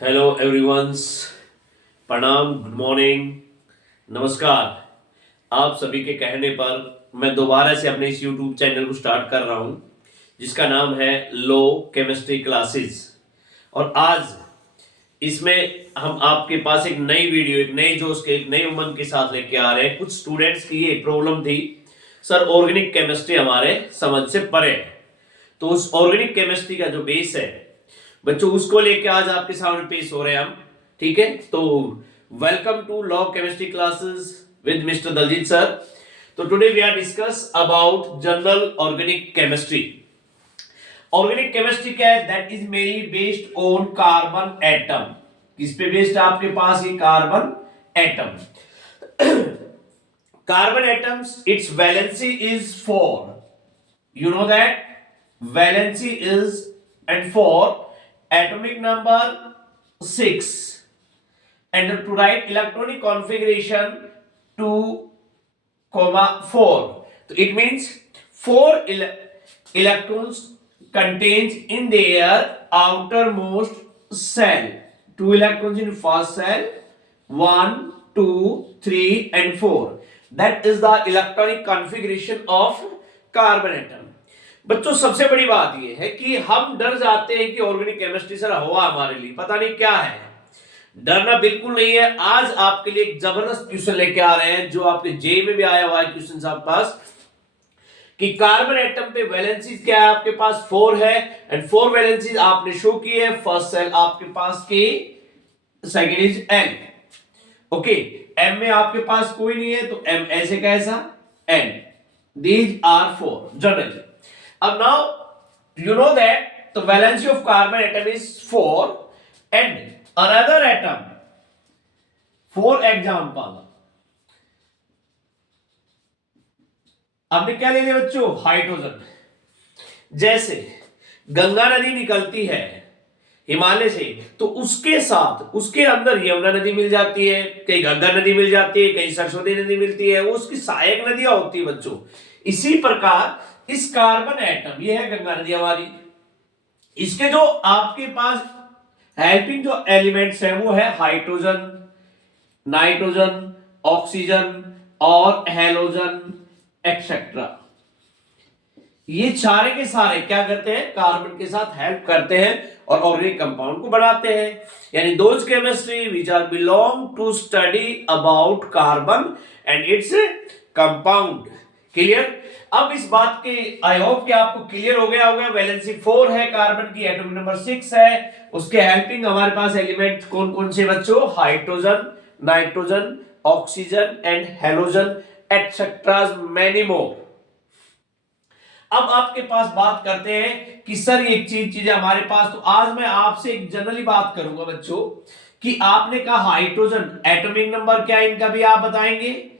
Hello everyone's, प्रणाम, good morning, नमस्कार। आप सभी के कहने पर मैं दोबारा से अपने इस यूट्यूब चैनल को स्टार्ट कर रहा हूं जिसका नाम है लो केमिस्ट्री क्लासेस। और आज इसमें हम आपके पास एक नई वीडियो, एक नए जोश के, एक नए उमंग के साथ लेके आ रहे हैं। कुछ स्टूडेंट्स की ये प्रॉब्लम थी, सर ऑर्गेनिक केमिस्ट्री हमारे समझ से परे है, तो उस ऑर्गेनिक केमिस्ट्री का जो बेस है बच्चों, उसको लेके आज आपके सामने पेश हो रहे हैं हम। ठीक है, तो welcome to law chemistry classes with mister Daljeet sir. तो today we are discuss about general organic chemistry. Organic chemistry क्या है? That is mainly based on carbon atom. किस पे बेस्ड है आपके पास? ये carbon atom. Carbon atoms, its valency is 4। you know that valency is and 4, atomic number 6, and to write electronic configuration 2, 4. So it means 4 electrons contains in their outermost cell. 2 electrons in first cell, 1, 2, 3 and 4. That is the electronic configuration of carbon atom. बच्चों सबसे बड़ी बात यह है कि हम डर जाते हैं कि ऑर्गेनिक केमिस्ट्री सर हुआ हमारे लिए पता नहीं क्या है। डरना बिल्कुल नहीं है। आज आपके लिए एक जबरदस्त क्वेश्चन लेके आ रहे हैं जो आपके जे में भी आया हुआ है क्वेश्चन आपके पास, कि कार्बन एटम पे वैलेंसीज क्या है आपके पास? 4 है, एंड 4 वैलेंसीज आपने शो की है। फर्स्ट सेल आपके पास के, second is N. Okay, M में आपके पास कोई नहीं है तो एम ऐसे कैसा, एन। These are 4 generally. अब now you know that the valency of carbon atom is 4 and another atom, for example, आपने क्या ले लिया बच्चों? हाइड्रोजन। जैसे गंगा नदी निकलती है हिमालय से, तो उसके साथ उसके अंदर यमुना नदी मिल जाती है, कहीं गंगा नदी मिल जाती है, कहीं सरस्वती नदी मिलती है, वो उसकी सहायक नदियां होती है बच्चों। इसी प्रकार इस कार्बन एटम, ये है गंगा नदी हमारी, इसके जो आपके पास हेल्पिंग जो एलिमेंट्स है वो है हाइड्रोजन, नाइट्रोजन, ऑक्सीजन और हेलोजन एक्सेट्रा। ये सारे के सारे क्या करते हैं? कार्बन के साथ हेल्प करते हैं और ऑर्गेनिक कंपाउंड को बनाते हैं। यानी those chemistry which are belong to study about carbon and its compound. Clear? अब इस बात के आई होप कि आपको क्लियर हो गया होगा। वैलेंसी 4 है कार्बन की, एटॉमिक नंबर 6 है, उसके हेल्पिंग हमारे पास एलिमेंट कौन कौन से बच्चों? Hydrogen, nitrogen, oxygen and halogen etcetera, many more. अब आपके पास बात करते हैं कि सर ये चीज है हमारे पास, तो आज मैं आपसे एक जनरली बात करूंगा बच्चों कि आपने कहा हाइड्रोजन, एटॉमिक नंबर क्या है इनका भी आप बताएंगे?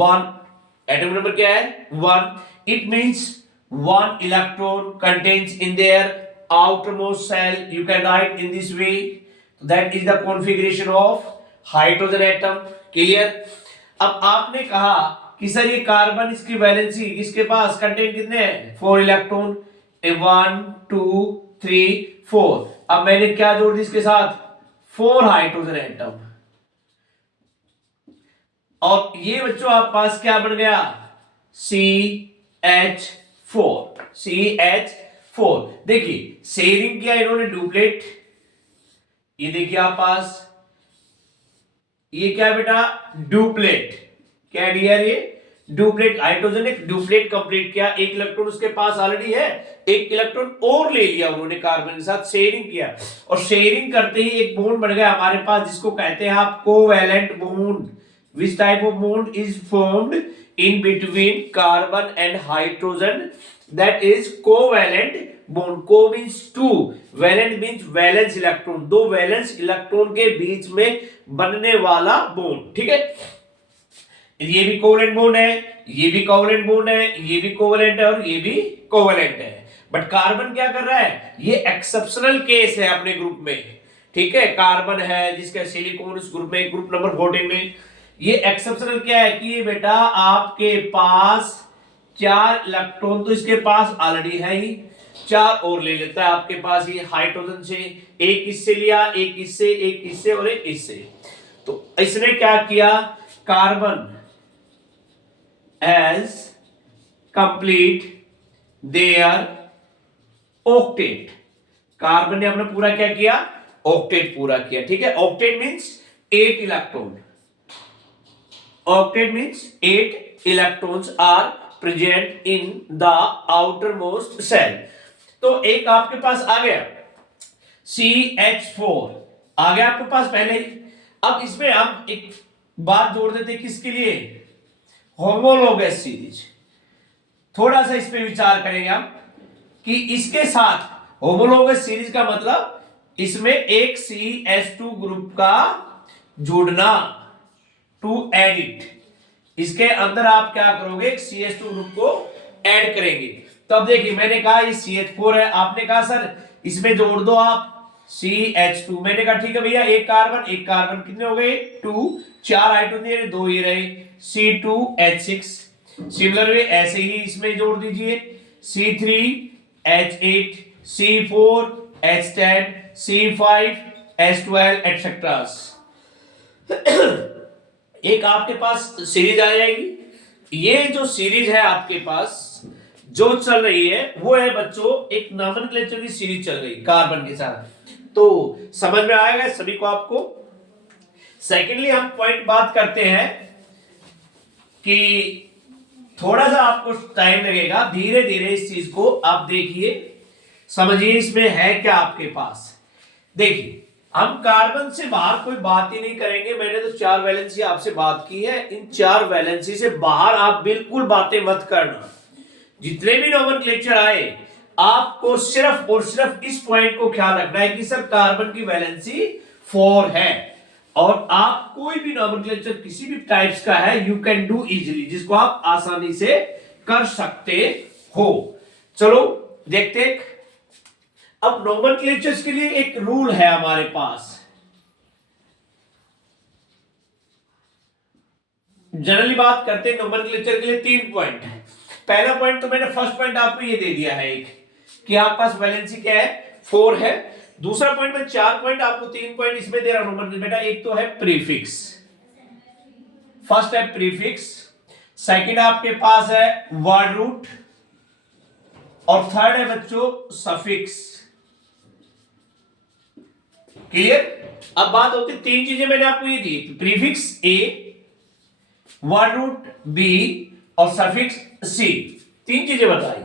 1। एटॉमिक नंबर क्या है? 1। It means 1 electron contains in their outermost cell. You can write in this way. That is the configuration of hydrogen atom. Clear? अब आपने कहा कि सर ये कार्बन, इसकी वैलेंसी इसके पास कंटेंट कितने हैं? 4 इलेक्ट्रॉन, 1 2 3 4। अब मैंने क्या जोड़ दी इसके साथ? 4 हाइड्रोजन एटम। और ये बच्चों आप पास क्या बन गया? CH4। CH4। देखिए शेयरिंग किया इन्होंने डुप्लेट। ये देखिए आप पास ये क्या है बेटा? डुप्लेट। क्या डियर? ये डुप्लेट। हाइड्रोजन ने डुप्लेट कंप्लीट किया, एक इलेक्ट्रॉन उसके पास ऑलरेडी है, एक इलेक्ट्रॉन और ले लिया उन्होंने कार्बन के साथ, शेयरिंग किया, और शेयरिंग करते ही एक बॉन्ड बन गया हमारे पास जिसको कहते हैं आप covalent bond. Which type of bond is formed in between carbon and hydrogen? That is covalent bond. Co means 2, valent means valence electron, दो वैलेंस इलेक्ट्रॉन के बीच में बनने वाला बॉन्ड। ठीक है, ये भी कोवैलेंट बॉन्ड है, ये भी कोवैलेंट बॉन्ड है, ये भी कोवैलेंट है और ये भी कोवैलेंट है। बट कार्बन क्या कर रहा है? ये एक्सेप्शनल केस है अपने ग्रुप में। ठीक है, कार्बन है जिसका सिलिकॉन इस ग्रुप में, ग्रुप नंबर 14 में। ये एक्सेप्शनल क्या है कि बेटा आपके पास 4 इलेक्ट्रॉन तो इसके पास ऑलरेडी है ही, चार और ले लेता है आपके पास ये हाइड्रोजन से, एक इससे लिया, एक इससे और एक इससे। तो इसने क्या किया, carbon as complete their octet, carbon ने अपना पूरा क्या किया, ऑक्टेट पूरा किया। ठीक है, octet means 8 electron, octet means 8 electrons are present in the outermost cell। तो एक आपके पास आ गया CH4 आ गया आपके पास पहले ही। अब इसमें हम एक बात जोड़ देते हैं, किसके लिए, होमोलोगस सीरीज। थोड़ा सा इस पे विचार करेंगे हम कि इसके साथ होमोलोगस सीरीज का मतलब इसमें एक CH2 ग्रुप का जुड़ना, टू एड इट। इसके अंदर आप क्या करोगे, CH2 ग्रुप को ऐड करेंगे। तब देखिए मैंने कहा ये CH4 है, आपने कहा सर इसमें जोड़ दो आप CH2। मैंने कहा ठीक है भैया, एक कार्बन कितने हो गए, 2, 4 हाइड्रोजन 2 ही रहे, C2H6। सिमिलर वे ऐसे ही इसमें जोड़ दीजिए C3H8, C4H10, C5H12 एटसेट्रा। एक आपके पास सीरीज आ जाएगी। ये जो सीरीज है आपके पास जो चल रही है वो है बच्चों एक नॉमेनक्लेचर की सीरीज चल रही कार्बन के साथ। तो समझ में आएगा सभी को आपको। सेकेंडली हम पॉइंट बात करते हैं कि थोड़ा सा आपको टाइम लगेगा, धीरे धीरे इस चीज को आप देखिए समझिए इसमें है क्या आपके पास। देखिए हम कार्बन से बाहर कोई बात ही नहीं करेंगे। मैंने तो 4 वैलेंसी आपसे बात की है, इन 4 वैलेंसी से बाहर आप बिल्कुल बातें मत करना। जितने भी नोमेनक्लेचर आए आपको सिर्फ और सिर्फ इस पॉइंट को ख्याल रखना है कि सर कार्बन की वैलेंसी 4 है, और आप कोई भी नोमेनक्लेचर किसी भी टाइप्स का है यू कैन डू इजीली, जिसको आप आसानी से कर सकते हो। चलो देखते हैं। अब नोमेनक्लेचर्स के लिए एक रूल है हमारे पास। जनरली बात करते हैं नोमेनक्लेचर के लिए 3 पॉइंट है। पहला पॉइंट तो मैंने फर्स्ट पॉइंट आपको ये दे दिया है एक, कि आपके पास वैलेंसी क्या है 4 है। दूसरा पॉइंट में 4 पॉइंट, आपको 3 पॉइंट इसमें दे रहा हूं नोमेनक्लेचर बेटा। एक तो है प्रीफिक्स, फर्स्ट है प्रीफिक्स, सेकंड आपके पास है वर्ड रूट, और थर्ड है बच्चों सफिक्स। क्लियर। अब बात होती है 3 चीजें मैंने आपको ये दी, प्रीफिक्स ए, वर्ड रूट बी और सफिक्स सी, 3 चीजें बताई।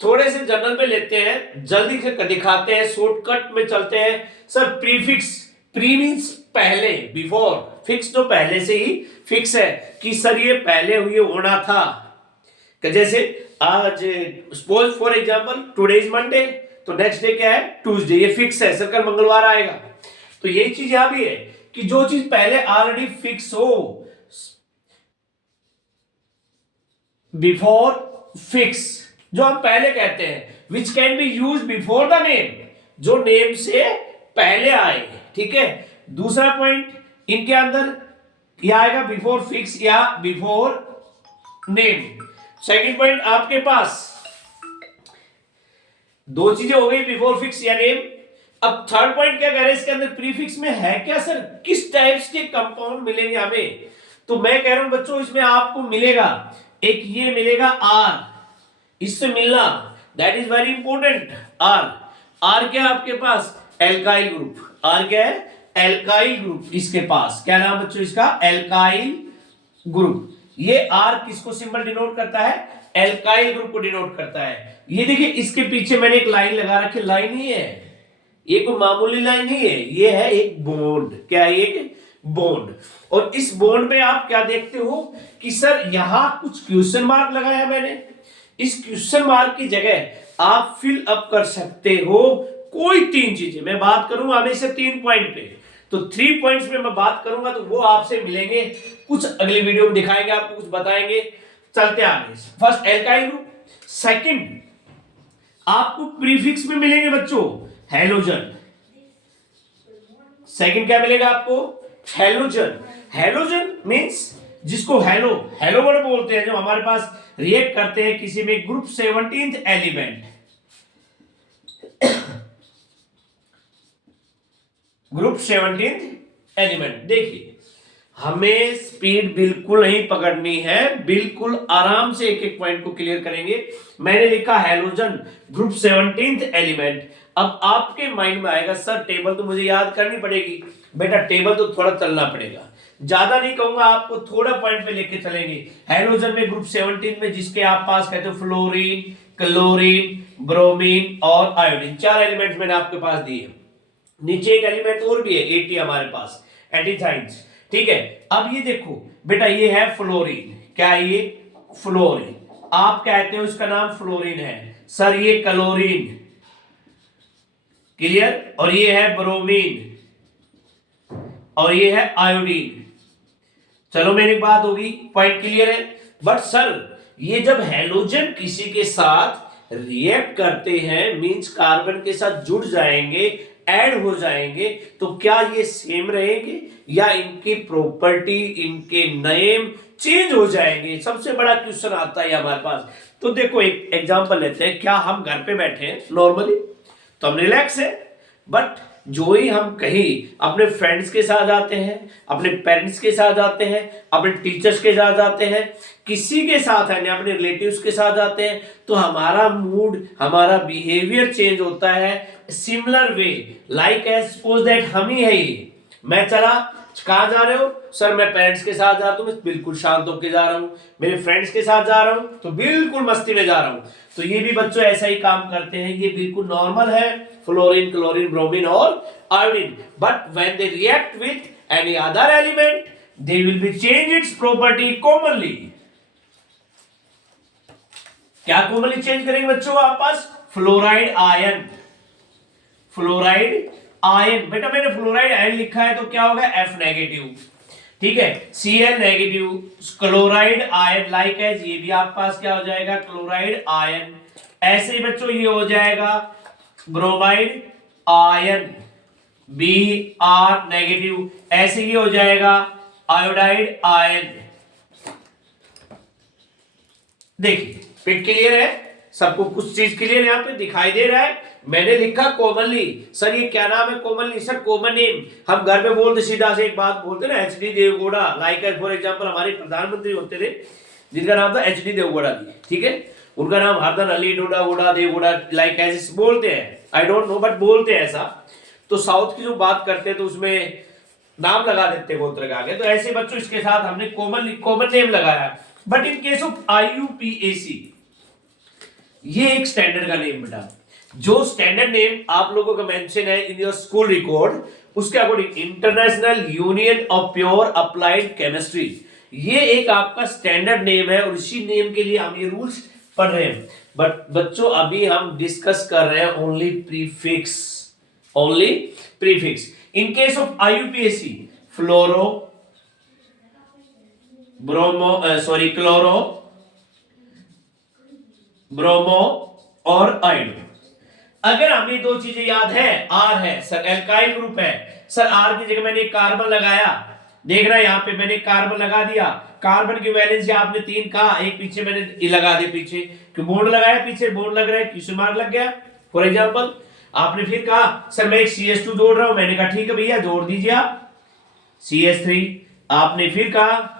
थोड़े से जनरल में लेते हैं, जल्दी से दिखाते हैं, शॉर्टकट में चलते हैं। सर प्रीफिक्स, प्री मींस पहले, बिफोर, फिक्स तो पहले से ही फिक्स है कि सर ये पहले हुए होना था। जैसे आज suppose for example today is Monday, तो नेक्स्ट डे क्या है ट्यूसडे, ये फिक्स है, सर कल मंगलवार आएगा। तो यही चीज यहां भी है कि जो चीज पहले ऑलरेडी फिक्स हो, बिफोर फिक्स जो हम पहले कहते हैं, which can be use before the name, जो नेम से पहले आए। ठीक है। दूसरा पॉइंट इनके अंदर यह आएगा बिफोर फिक्स या बिफोर नेम। सेकंड पॉइंट आपके पास 2 चीजें हो गई, बिफोर फिक्स या नेम। अब थर्ड पॉइंट क्या कह रहे हैं इसके अंदर, प्रीफिक्स में है क्या सर, किस टाइप्स के कंपाउंड मिलेंगे हमें। तो मैं कह रहा हूं बच्चों इसमें आपको मिलेगा एक ये मिलेगा आर, इससे मिलना, that is very important. R, R क्या है आपके पास, एल्काइल ग्रुप। आर क्या है, एल्काइल ग्रुप। इसके पास क्या नाम बच्चों इसका, एल्काइल ग्रुप। ये आर किसको सिंबल डिनोट करता है, एल्काइल ग्रुप को डिनोट करता है। ये देखिए इसके पीछे मैंने एक लाइन लगा रखी, लाइन ही है ये, कोई मामूली लाइन नहीं है, ये है एक बॉन्ड। क्या है, एक बॉन्ड। और इस बॉन्ड में आप क्या देखते हो कि सर यहां कुछ क्वेश्चन मार्क लगाया मैंने, इस क्वेश्चन मार्क की जगह आप फिल अप कर सकते हो कोई 3 चीजें। मैं बात करूंगा हमेशा 3 पॉइंट पे, तो 3 पॉइंट्स पे मैं बात करूंगा, तो वो आपसे मिलेंगे कुछ अगली वीडियो में दिखाएंगे, आपको कुछ बताएंगे। चलते आगे। फर्स्ट एल्काइल ग्रुप, सेकंड आपको प्रीफिक्स में मिलेंगे बच्चों हैलोजन। सेकंड क्या मिलेगा आपको, हैलोजन। हैलोजन मींस जिसको हेलो हेलो वर्ड बोलते हैं, जो हमारे पास रिएक्ट करते हैं किसी में group 17th element. Group 17 element. देखिए हमें स्पीड बिल्कुल नहीं पकड़नी है, बिल्कुल आराम से एक एक पॉइंट को क्लियर करेंगे। मैंने लिखा हैलोजन ग्रुप 17 एलिमेंट। अब आपके माइंड में आएगा सर टेबल तो मुझे याद करनी पड़ेगी। बेटा टेबल तो थोड़ा चलना पड़ेगा, ज्यादा नहीं कहूंगा आपको, थोड़ा पॉइंट पे लेके चलेंगे। हैलोजन में ग्रुप 17 में जिसके आप पास कहते हो फ्लोरीन, क्लोरीन, ब्रोमीन और आयोडीन, 4 एलिमेंट्स मैंने आपके पास दिए। नीचे एक एलिमेंट और भी है 80 हमारे पास, एंटीथाइंस। ठीक है, अब ये देखो बेटा ये है फ्लोरीन, क्या है ये फ्लोरीन, आप कहते हो इसका नाम फ्लोरीन है। सर ये क्लोरीन, क्लियर, और ये है ब्रोमीन और ये है आयोडीन। चलो मेरी बात होगी, पॉइंट क्लियर है। बट सर ये जब हैलोजन किसी के साथ रिएक्ट करते हैं मींस कार्बन के साथ जुड़ जाएंगे, ऐड हो जाएंगे, तो क्या ये सेम रहेंगे या इनकी प्रॉपर्टी, इनके नेम चेंज हो जाएंगे? सबसे बड़ा क्वेश्चन आता है हमारे पास। तो देखो एक एग्जांपल लेते हैं, क्या हम घर पे बैठे हैं नॉर्मली तो हम रिलैक्स है, बट जो ही हम कहीं अपने फ्रेंड्स के साथ जाते हैं, अपने पेरेंट्स के साथ जाते हैं, अपने टीचर्स के साथ जाते हैं, किसी के साथ है अपने रिलेटिव्स के साथ जाते हैं, तो हमारा मूड, हमारा बिहेवियर चेंज होता है। Similar way like as suppose that हम ही है ये, मैं चला, कहाँ जा रहे हो? सर मैं पेरेंट्स के साथ जा रहा हूँ, मैं बिल्कुल शांत होकर जा रहा हूँ। मेरे फ्रेंड्स के साथ जा रहा हूँ तो बिल्कुल मस्ती में जा रहा हूँ। तो ये भी बच्चों ऐसा ही काम करते हैं, ये बिल्कुल नॉर्मल है, फ्लोरीन, क्लोरीन, ब्रोमीन और iodine. But when they react with any other element they will be change it's property commonly. क्या कॉमनली चेंज करेंगे बच्चों? आप पास फ्लोराइड आयन, फ्लोराइड आयन, बेटा मैंने फ्लोराइड आयन लिखा है तो क्या होगा? F नेगेटिव, ठीक है, Cl negative, chloride ion like as ये भी आप पास क्या हो जाएगा? Chloride ion. ऐसे ही बच्चों ये हो जाएगा ब्रोमाइड आयन, Br नेगेटिव, ऐसे ही हो जाएगा आयोडाइड आयन। देखिए पिक क्लियर है सबको? कुछ चीज क्लियर यहां पे दिखाई दे रहा है? मैंने लिखा कॉमनली। सर ये क्या नाम है कॉमनली? सर कॉमन नेम हम घर में बोलते सीधा से एक बात बोलते ना, H D Devegowda, like for example हमारे प्रधानमंत्री होते थे जिनका नाम था एच डी देवगौड़ा जी, ठीक है, उनका नाम हरदन अली डोडा गोड़ा देवगौड़ा, लाइक ऐसे बोलते हैं, आई डोंट नो बट बोलते हैं ऐसा। तो साउथ की जो बात करते हैं तो उसमें नाम लगा देते गोत्र का आगे, तो ऐसे बच्चों इसके साथ हमने कॉमन नेम लगाया। But in case of IUPAC ये एक स्टैंडर्ड का नेम बेटा, जो स्टैंडर्ड नेम आप लोगों का मेंशन है इन योर स्कूल रिकॉर्ड, उसके according international union of pure applied chemistry, ये एक आपका स्टैंडर्ड नेम है और इसी नेम के लिए हम ये रूल्स पढ़ रहे हैं। बट बच्चों अभी हम डिस्कस कर रहे हैं only prefix, only prefix. In case of IUPAC fluoro, chloro, bromo और आयोडो। अगर हमें दो चीजें याद है, आर है सर एल्काइल ग्रुप है, सर आर की जगह मैंने एक कार्बन लगाया, देखना यहाँ पे मैंने कार्बन लगा दिया, कार्बन की वैलेंसी आपने 3 कहा, एक पीछे मैंने लगा दिया, पीछे क्यों बोर्ड लगाया, पीछे बोर्ड लग रहा है, क्वेश्चन मार्क लग गया। फॉर एग्जांपल आपने फिर कहा सर मैं एक CH2 जोड़ रहा हूं, मैंने कहा ठीक है भैया जोड़ दीजिए आप CH3, आपने फिर कहा।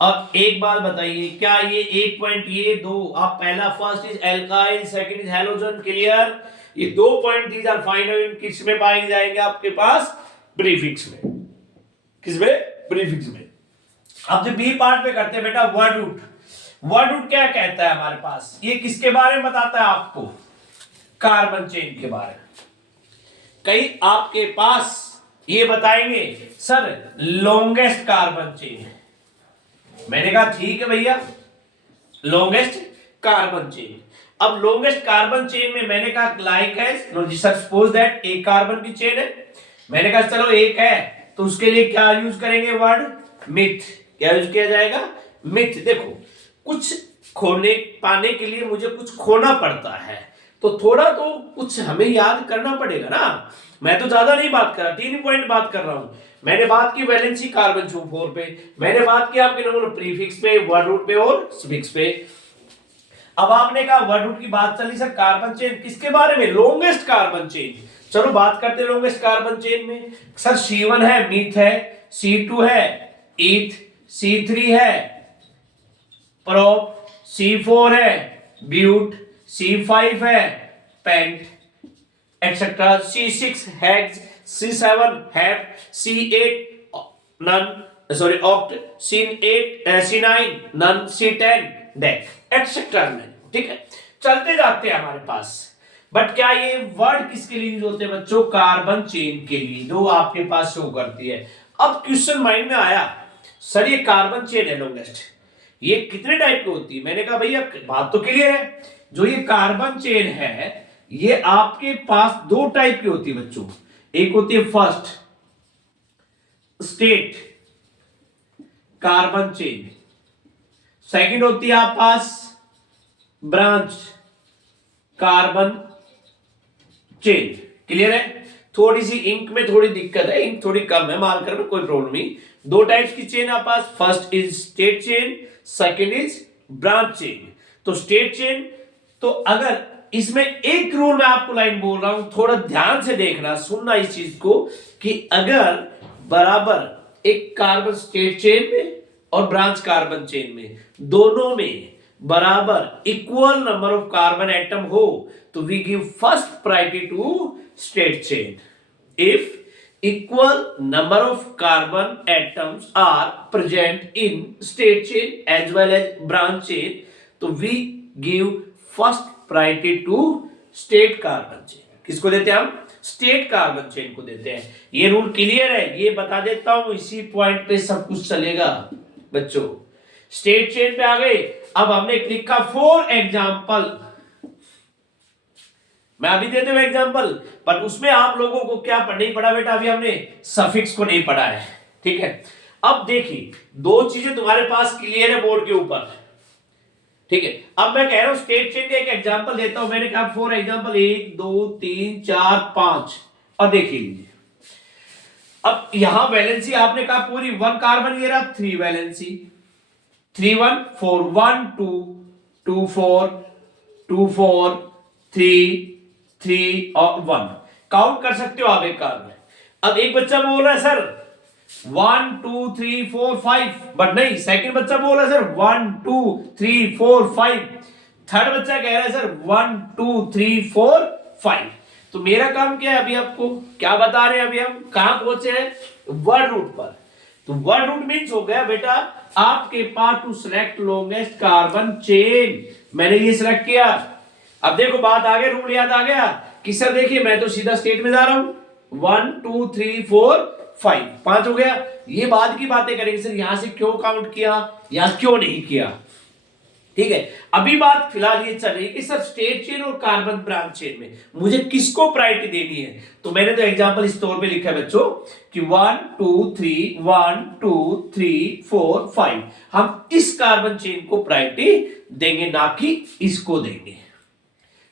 अब एक बात बताइए, क्या ये एक पॉइंट ये दो, आप पहला first is alkyl, second is halogen, clear? ये 2 पॉइंट दीज आर फाइंड किस में पाए जाएंगे आपके पास? प्रीफिक्स में। किसमें? प्रीफिक्स में। अब जो बी पार्ट पे करते हैं बेटा वर्ड रूट, वर्ड रूट क्या कहता है हमारे पास? ये किसके बारे में बताता है आपको? कार्बन चेन के बारे में। कई आपके पास ये बताएंगे सर लॉन्गेस्ट कार्बन चेन, मैंने कहा ठीक है भैया लॉन्गेस्ट कार्बन चेन। अब लॉन्गेस्ट कार्बन चेन में मैंने कहा लाइक है, सपोज दैट एक कार्बन की चेन है, मैंने कहा चलो एक है तो उसके लिए क्या यूज करेंगे? Word myth. क्या यूज किया जाएगा? मिथ। देखो कुछ खोने पाने के लिए मुझे कुछ खोना पड़ता है, तो थोड़ा तो कुछ हमें याद करना पड़ेगा ना। मैं तो ज्यादा नहीं बात कर रहा, 3 पॉइंट बात कर रहा हूं। मैंने बात की वैलेंसी कार्बन 4 पे, मैंने बात की आपके नंबर प्रीफिक्स पे, वर्ड रूट पे और सफिक्स पे। अब आपने कहा वर्ड रूट की बात चली सर कार्बन चेन किसके बारे में? Longest carbon chain. चलो बात करते हैं लॉन्गेस्ट कार्बन चेन में। सर C1 है मीथ है, C2 है ईथ, C3 है प्रोप, C4 है ब्यूट, C5 है pent etcetera, C6 hex, C7 hept, C8 non sorry oct, C9 non, C10 dec etcetera. ठीक है, चलते जाते हैं हमारे पास। बट क्या ये वर्ड किसके लिए यूज होते हैं बच्चों? कार्बन चेन के लिए, जो आपके पास शो करती है। अब क्वेश्चन माइंड में आया, सर ये कार्बन चेन है लॉन्गेस्ट, ये कितने टाइप की होती है? मैंने कहा भैया बात तो क्लियर है, जो ये कार्बन चेन है ये आपके पास दो टाइप की होती है बच्चों। एक होती है first state carbon chain, second होती है आप पास ब्रांच कार्बन चेन। क्लियर है? थोड़ी सी इंक में थोड़ी दिक्कत है, इंक थोड़ी कम है, मार्कर में कोई प्रॉब्लम नहीं। दो टाइप्स की चेन आप पास, first is straight chain, second is branch chain. तो स्टेट चेन, तो अगर इसमें एक रूल मैं आपको लाइन बोल रहा हूं, थोड़ा ध्यान से देखना सुनना इस चीज को, कि अगर बराबर एक कार्बन स्टेट चेन में और ब्रांच कार्बन चेन में दोनों में बराबर equal number of carbon atom हो तो we give first priority to straight chain. If equal number of carbon atoms are present in straight chain as well as branch chain, तो we give first priority to straight carbon chain. किसको देते हैं हम? State carbon chain को देते हैं। ये rule clear है, ये बता देता हूं, इसी पॉइंट पे सब कुछ चलेगा बच्चों। स्टेट चेन पे आ गए। अब हमने लिखा फॉर एग्जाम्पल, मैं अभी देते हुए एग्जाम्पल, पर उसमें आप लोगों को क्या नहीं पढ़ा बेटा, अभी हमने सफिक्स को नहीं पढ़ा है। ठीक है, अब देखिए दो चीजें तुम्हारे पास क्लियर है बोर्ड के ऊपर। ठीक है, अब मैं कह रहा हूं स्टेट चेन का एक एग्जाम्पल देता हूं। मैंने कहा फॉर एग्जाम्पल 1 2 3 4 5, और देखिए लीजिए। अब यहां वैलेंसी आपने कहा पूरी 1 कार्बन, ये रहा 3 वैलेंसी, 3 1 4 1 2 2 4 2 4 3 3 और 1 काउंट कर सकते हो आप एक कार्बन। अब एक बच्चा बोल रहा है सर 1 2 3 4 5, बट नहीं, सेकंड बच्चा बोल रहा है सर 1 2 3 4 5, थर्ड बच्चा कह रहा है सर 1 2 3 4 5। तो मेरा काम क्या है, अभी आपको क्या बता रहे हैं, अभी हम कहां पहुंचे हैं? वर्ड रूट पर। तो वर्ड रूट मीन्स हो गया बेटा आपके पास to select longest carbon chain. मैंने ये सिलेक्ट किया। अब देखो बात आ गई, रूल याद आ गया कि सर देखिए मैं तो सीधा स्टेट में जा रहा हूं, 1 2 3 4 5, 5 हो गया। ये बाद की बातें करेंगे सर यहां से क्यों काउंट किया या क्यों नहीं किया। ठीक है, अभी बात फिलहाल ये चल रही है कि सर स्टेट चेन और कार्बन ब्रांच चेन में मुझे किसको प्रायोरिटी देनी है। तो मैंने तो एग्जांपल इस तौर पे लिखा है बच्चों कि 1 2 3 1 2 3 4 5, हम इस कार्बन चेन को प्रायोरिटी देंगे, ना कि इसको देंगे।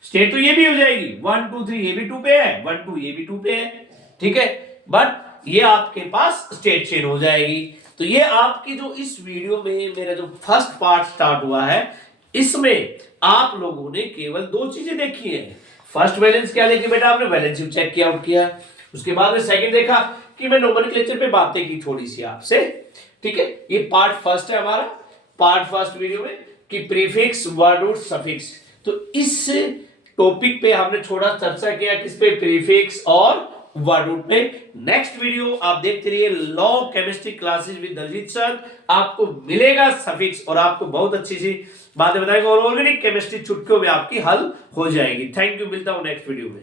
स्टेट तो ये भी हो जाएगी 1 2 3, ये भी 2 पे है, 1 2 ये भी 2 पे है। ठीक है, बट ये आपके पास स्टेट चेन हो जाएगी। तो ये आपकी जो इस वीडियो में मेरा जो फर्स्ट पार्ट स्टार्ट हुआ है, इसमें आप लोगों ने केवल दो चीजें देखी है। फर्स्ट वैलेंस क्या देखी बेटा आपने? वैलेंसी चेक किया, आउट किया। उसके बाद में सेकंड देखा कि मैं नोमेनक्लेचर पे बातें की थोड़ी सी आपसे। ठीक है, ये पार्ट फर्स्ट है हमारा, पार्ट फर्स्ट वीडियो में कि प्रीफिक्स वर्ड रूट सफिक्स। तो इस टॉपिक पे हमने थोड़ा चर्चा किया, किस पे? प्रीफिक्स और वर्ड रूट पे। नेक्स्ट वीडियो आप देखते रहिए law chemistry classes with Daljeet sir, आपको मिलेगा सफिक्स और आपको बहुत अच्छी सी बातें बताएंगे और ऑर्गेनिक केमिस्ट्री चुटकियों में आपकी हल हो जाएगी। थैंक यू, मिलता हूं नेक्स्ट वीडियो में।